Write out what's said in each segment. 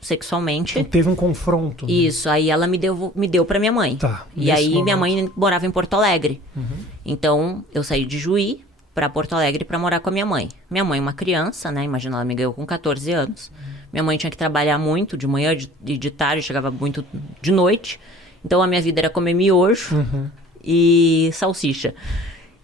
sexualmente. Então teve um confronto. Né? Isso, aí ela me deu pra minha mãe. Tá, e aí momento. minha mãe morava em Porto Alegre. Então eu saí de Juí pra Porto Alegre pra morar com a minha mãe. Minha mãe é uma criança, né? Imagina, ela me ganhou com 14 anos. Minha mãe tinha que trabalhar muito de manhã e de tarde, chegava muito de noite. Então a minha vida era comer miojo e salsicha.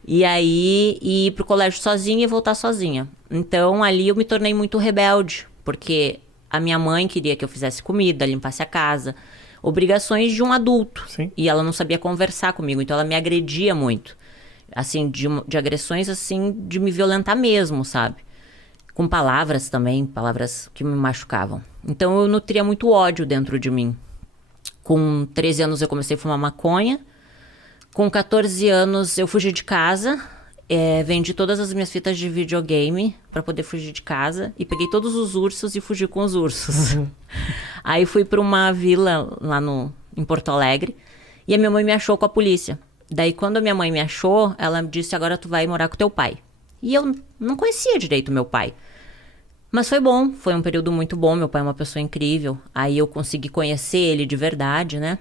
E aí ir pro colégio sozinha e voltar sozinha. Então ali eu me tornei muito rebelde, porque a minha mãe queria que eu fizesse comida, limpasse a casa, obrigações de um adulto. Sim. E ela não sabia conversar comigo, então ela me agredia muito. Assim, de agressões assim, de me violentar mesmo, sabe? Com palavras também, palavras que me machucavam. Então eu nutria muito ódio dentro de mim. Com 13 anos eu comecei a fumar maconha. Com 14 anos eu fugi de casa, vendi todas as minhas fitas de videogame pra poder fugir de casa. E peguei todos os ursos e fugi com os ursos. Aí fui pra uma vila lá em Porto Alegre. E a minha mãe me achou com a polícia. Daí quando a minha mãe me achou, ela me disse, agora tu vai morar com teu pai. E eu não conhecia direito meu pai. Mas foi bom, foi um período muito bom. Meu pai é uma pessoa incrível. Aí eu consegui conhecer ele de verdade, né?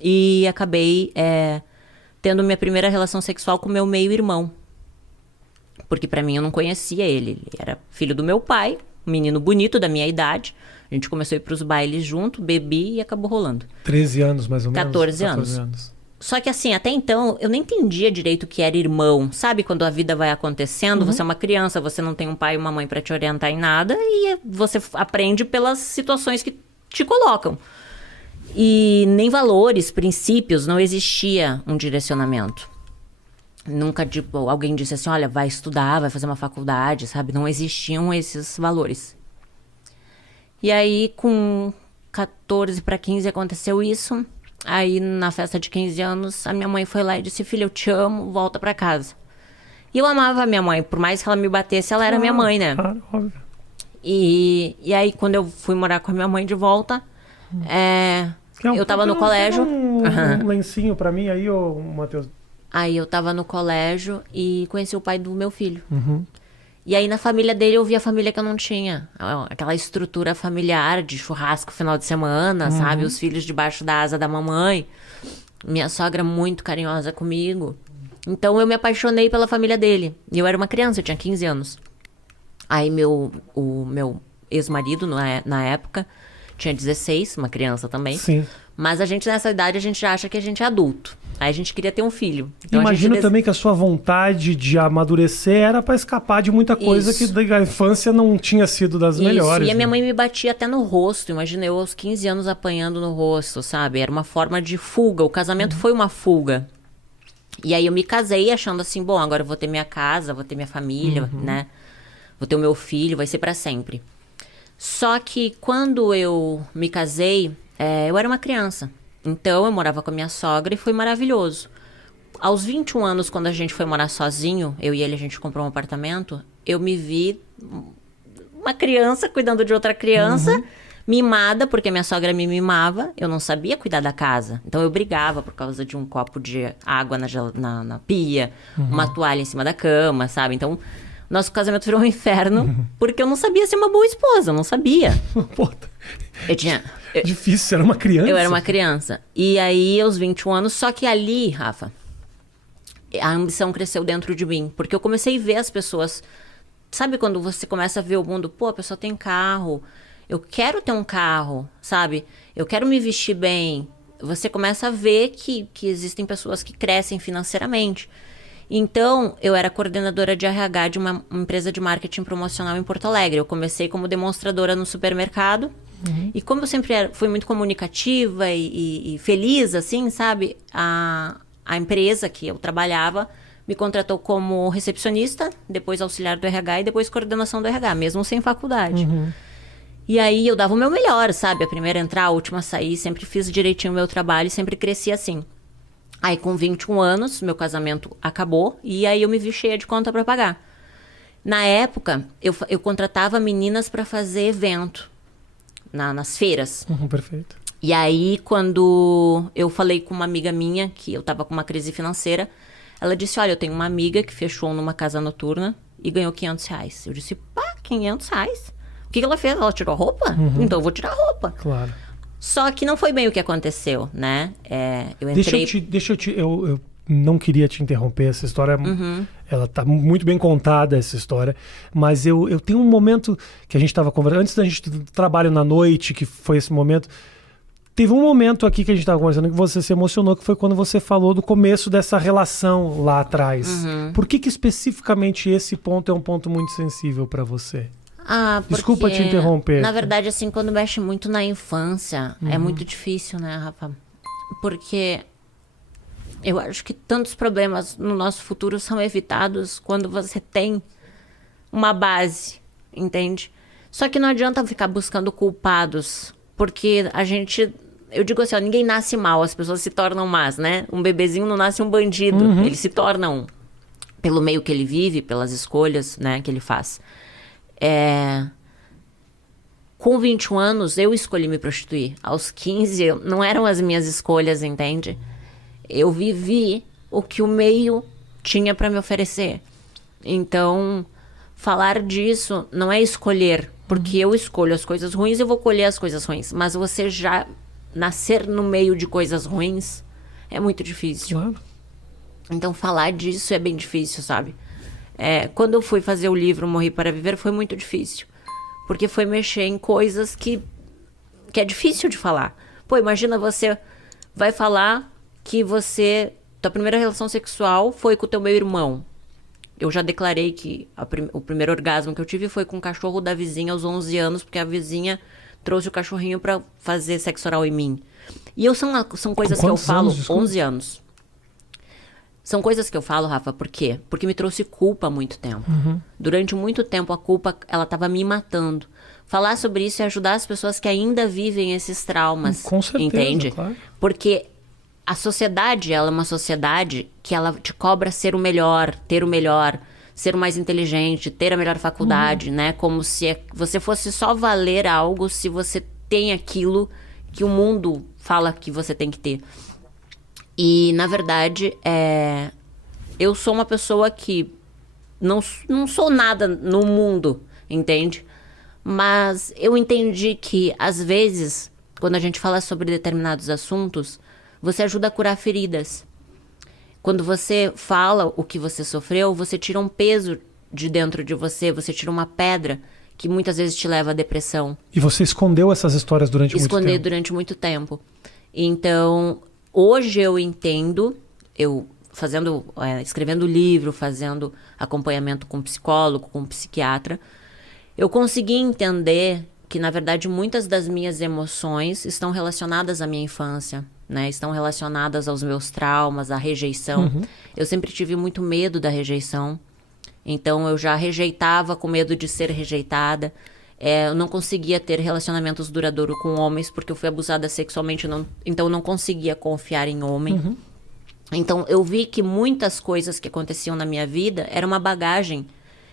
E acabei tendo minha primeira relação sexual com meu meio-irmão. Porque pra mim eu não conhecia ele. Ele era filho do meu pai, um menino bonito da minha idade. A gente começou a ir pros bailes junto, bebi e acabou rolando. 13 anos mais ou menos? 14 anos. Só que assim, até então, eu nem entendia direito o que era irmão. Sabe quando a vida vai acontecendo, você é uma criança, você não tem um pai e uma mãe pra te orientar em nada. E você aprende pelas situações que te colocam. E nem valores, princípios, não existia um direcionamento. Nunca, tipo, alguém disse assim, olha, vai estudar, vai fazer uma faculdade, sabe? Não existiam esses valores. E aí, com 14 para 15 aconteceu isso. Aí, na festa de 15 anos, a minha mãe foi lá e disse, filha, eu te amo, volta pra casa. E eu amava a minha mãe, por mais que ela me batesse, ela era minha mãe, né? Claro, óbvio. E aí, quando eu fui morar com a minha mãe de volta, eu tava no colégio. Um lencinho pra mim aí, ô Matheus. Aí eu tava no colégio e conheci o pai do meu filho. E aí na família dele eu vi a família que eu não tinha. Aquela estrutura familiar de churrasco final de semana, sabe? Os filhos debaixo da asa da mamãe. Minha sogra muito carinhosa comigo. Então eu me apaixonei pela família dele. E eu era uma criança, eu tinha 15 anos. Aí o meu ex-marido, na época, tinha 16, uma criança também. Sim. Mas a gente, nessa idade, a gente já acha que a gente é adulto. Aí a gente queria ter um filho. Então, imagino também que a sua vontade de amadurecer era pra escapar de muita coisa que da infância não tinha sido das melhores. E a minha mãe me batia até no rosto. Imagina eu aos 15 anos apanhando no rosto, sabe? Era uma forma de fuga. O casamento foi uma fuga. E aí eu me casei achando assim, bom, agora eu vou ter minha casa, vou ter minha família, né? Vou ter o meu filho, vai ser pra sempre. Só que quando eu me casei, eu era uma criança. Então eu morava com a minha sogra e foi maravilhoso. Aos 21 anos, quando a gente foi morar sozinho, eu e ele, a gente comprou um apartamento, eu me vi uma criança cuidando de outra criança, mimada, porque minha sogra me mimava, eu não sabia cuidar da casa. Então eu brigava por causa de um copo de água na pia, uma toalha em cima da cama, sabe? Então nosso casamento virou um inferno, porque eu não sabia ser uma boa esposa, eu não sabia. Pô, Eu difícil, você era uma criança. Eu era uma criança. E aí, aos 21 anos, só que ali, Rafa, a ambição cresceu dentro de mim. Porque eu comecei a ver as pessoas... Sabe quando você começa a ver o mundo? Pô, a pessoa tem carro. Eu quero ter um carro, sabe? Eu quero me vestir bem. Você começa a ver que existem pessoas que crescem financeiramente. Então, eu era coordenadora de RH de uma empresa de marketing promocional em Porto Alegre. Eu comecei como demonstradora no supermercado. E como eu sempre fui muito comunicativa e feliz, assim, sabe? A empresa que eu trabalhava me contratou como recepcionista, depois auxiliar do RH e depois coordenação do RH, mesmo sem faculdade. E aí eu dava o meu melhor, sabe? A primeira a entrar, a última a sair, sempre fiz direitinho o meu trabalho e sempre cresci assim. Aí com 21 anos, meu casamento acabou e aí eu me vi cheia de conta para pagar. Na época, eu contratava meninas para fazer evento. Nas feiras. Perfeito. E aí, quando eu falei com uma amiga minha, que eu tava com uma crise financeira, ela disse, olha, eu tenho uma amiga que fechou numa casa noturna e ganhou R$500. Eu disse, pá, R$500? O que ela fez? Ela tirou a roupa? Então eu vou tirar a roupa. Claro. Só que não foi bem o que aconteceu, né? Eu entrei... Eu não queria te interromper, essa história, ela tá muito bem contada, essa história, mas eu tenho um momento que a gente estava conversando, antes da gente trabalho na noite, que foi esse momento, teve um momento aqui que a gente estava conversando que você se emocionou, que foi quando você falou do começo dessa relação lá atrás. Por que especificamente esse ponto é um ponto muito sensível para você? Porque, desculpa te interromper. Na verdade, assim, quando mexe muito na infância, é muito difícil, né, Rafa? Porque eu acho que tantos problemas no nosso futuro são evitados quando você tem uma base, entende? Só que não adianta ficar buscando culpados, porque eu digo assim, ó, ninguém nasce mal, as pessoas se tornam más, né? Um bebezinho não nasce um bandido, ele se torna um. Pelo meio que ele vive, pelas escolhas, né, que ele faz. Com 21 anos, eu escolhi me prostituir. Aos 15, não eram as minhas escolhas, entende? Eu vivi o que o meio tinha para me oferecer. Então, falar disso não é escolher, porque eu escolho as coisas ruins e eu vou colher as coisas ruins. Mas você já nascer no meio de coisas ruins é muito difícil. Claro. Então, falar disso é bem difícil, sabe? Quando eu fui fazer o livro Morri para Viver, foi muito difícil. Porque foi mexer em coisas que é difícil de falar. Pô, imagina você vai falar que tua primeira relação sexual foi com o teu meu irmão. Eu já declarei que o primeiro orgasmo que eu tive foi com o cachorro da vizinha aos 11 anos, porque a vizinha trouxe o cachorrinho pra fazer sexo oral em mim. E são coisas que eu falo, 11 anos. São coisas que eu falo, Rafa, por quê? Porque me trouxe culpa há muito tempo. Durante muito tempo, a culpa, ela tava me matando. Falar sobre isso e ajudar as pessoas que ainda vivem esses traumas. Com certeza, entende? Claro. Porque a sociedade, ela é uma sociedade que ela te cobra ser o melhor, ter o melhor, ser o mais inteligente, ter a melhor faculdade, né? Como se você fosse só valer algo se você tem aquilo que o mundo fala que você tem que ter. E, na verdade, eu sou uma pessoa que não sou nada no mundo, entende? Mas eu entendi que, às vezes, quando a gente fala sobre determinados assuntos, você ajuda a curar feridas. Quando você fala o que você sofreu, você tira um peso de dentro de você, você tira uma pedra que muitas vezes te leva à depressão. E você escondeu essas histórias durante muito tempo? Esconder durante muito tempo. Então, hoje eu entendo, escrevendo livro, fazendo acompanhamento com psicólogo, com psiquiatra, eu consegui entender que, na verdade, muitas das minhas emoções estão relacionadas à minha infância, né? Estão relacionadas aos meus traumas, à rejeição. Eu sempre tive muito medo da rejeição. Então, eu já rejeitava com medo de ser rejeitada. Eu não conseguia ter relacionamentos duradouros com homens, porque eu fui abusada sexualmente, então eu não conseguia confiar em homem. Então, eu vi que muitas coisas que aconteciam na minha vida era uma bagagem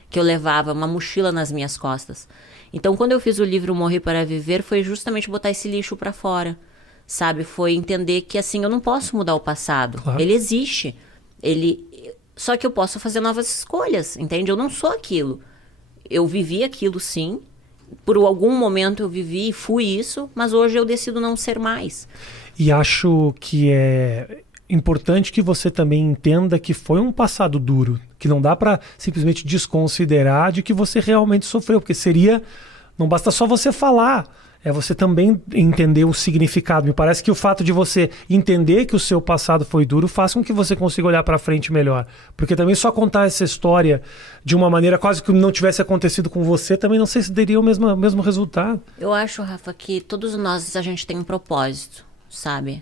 que eu levava, uma mochila nas minhas costas. Então, quando eu fiz o livro Morri para Viver, foi justamente botar esse lixo para fora, sabe? Foi entender que, assim, eu não posso mudar o passado. Claro. Ele existe. Só que eu posso fazer novas escolhas, entende? Eu não sou aquilo. Eu vivi aquilo, sim. Por algum momento eu vivi e fui isso, mas hoje eu decido não ser mais. E acho que é importante que você também entenda que foi um passado duro, que não dá para simplesmente desconsiderar de que você realmente sofreu, porque não basta só você falar, é você também entender o significado. Me parece que o fato de você entender que o seu passado foi duro faz com que você consiga olhar para frente melhor. Porque também só contar essa história de uma maneira quase que não tivesse acontecido com você, também não sei se daria o mesmo resultado. Eu acho, Rafa, que todos nós, a gente tem um propósito, sabe?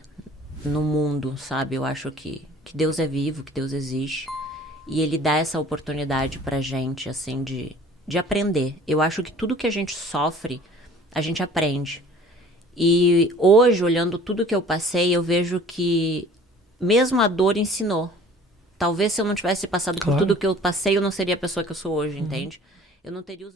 No mundo, sabe? Eu acho que Deus é vivo, que Deus existe. E Ele dá essa oportunidade pra gente, assim, de aprender. Eu acho que tudo que a gente sofre, a gente aprende. E hoje, olhando tudo que eu passei, eu vejo que mesmo a dor ensinou. Talvez se eu não tivesse passado por tudo que eu passei, eu não seria a pessoa que eu sou hoje, entende? Eu não teria os